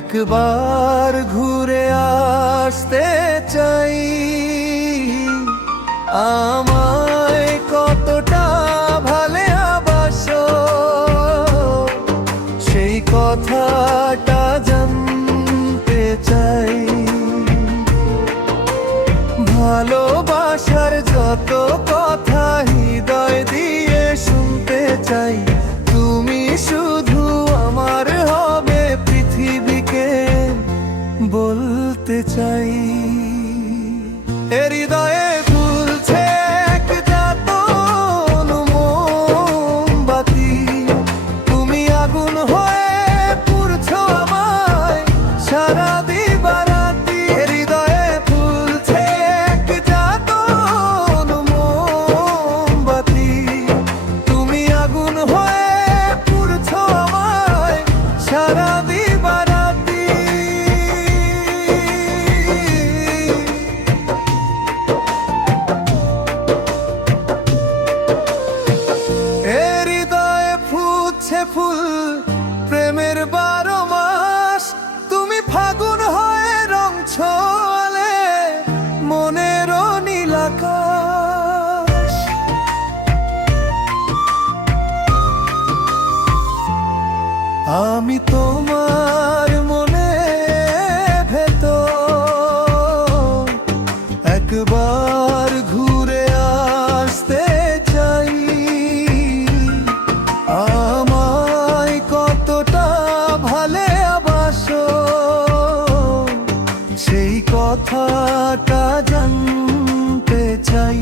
একবার ঘুরে আসতে চাই। আমায় কতটা ভালোবাসো সেই কথাটা জানতে চাই। ভালোবাসার যত কথা হৃদয় দিয়ে শুনতে চাই। তুমি শুধু আমার হবে পৃথিবীকে বলতে চাই। হৃদয়ে ফুলছে এক যাতন মোমবাতি, তুমি আগুন হয়ে পুড়ছো আমায় সারা দিবারাতি। হৃদয়ে ফুলছে এক যাতন মোমবাতি, তুমি আগুন হয়ে পুড়ছো আমায় সারা দিবারাতি। হৃদয়ে ফুটছে ফুল প্রেমের 12 মাস, তুমি ফাগুন হয়ে রং ছলে মনের নীল আকাশ। আমি তোমার মনে ভেতর একবার ঘুরে আসতে চাই। আমায় কতটা ভালোবাসো সেই কথাটা জানতে চাই।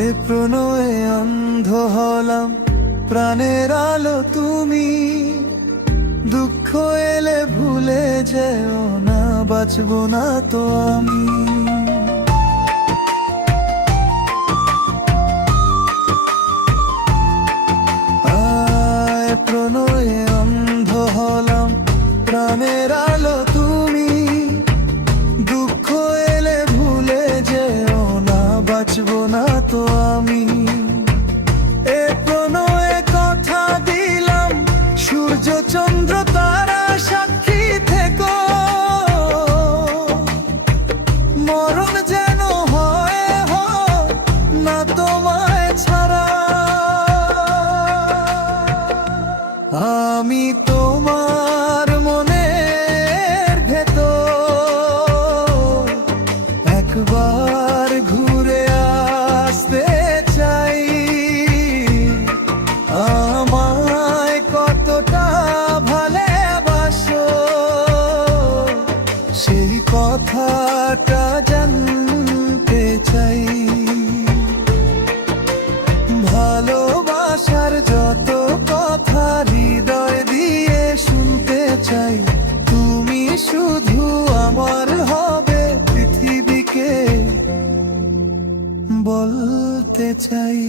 এ প্রণয়ে অন্ধ হলাম, প্রাণের আলো তুমি। দুঃখ এলে ভুলে যেও না, বাঁচবো না তো আমি। আয় প্রণয়ে অন্ধ হলাম, প্রাণের আলো তুমি। দুঃখ এলে ভুলে যেও না, বাঁচবো না তো আমি। এ প্রণয়ে কথা দিলাম, সূর্য চন্দ্র তারা সাক্ষী থেকো। মরণ যেন হয় না তোমায় ছাড়া। আমি তোমার মনের ভেতর একবার ঘুরে আসতে চাই। আমায় কতটা ভালোবাসো সেই কথাটা জানতে চাই। ভালোবাসার যত কথা হৃদয় দিয়ে শুনতে চাই। তুমি শুধু আমার হবে পৃথিবীকে বলতে চাই।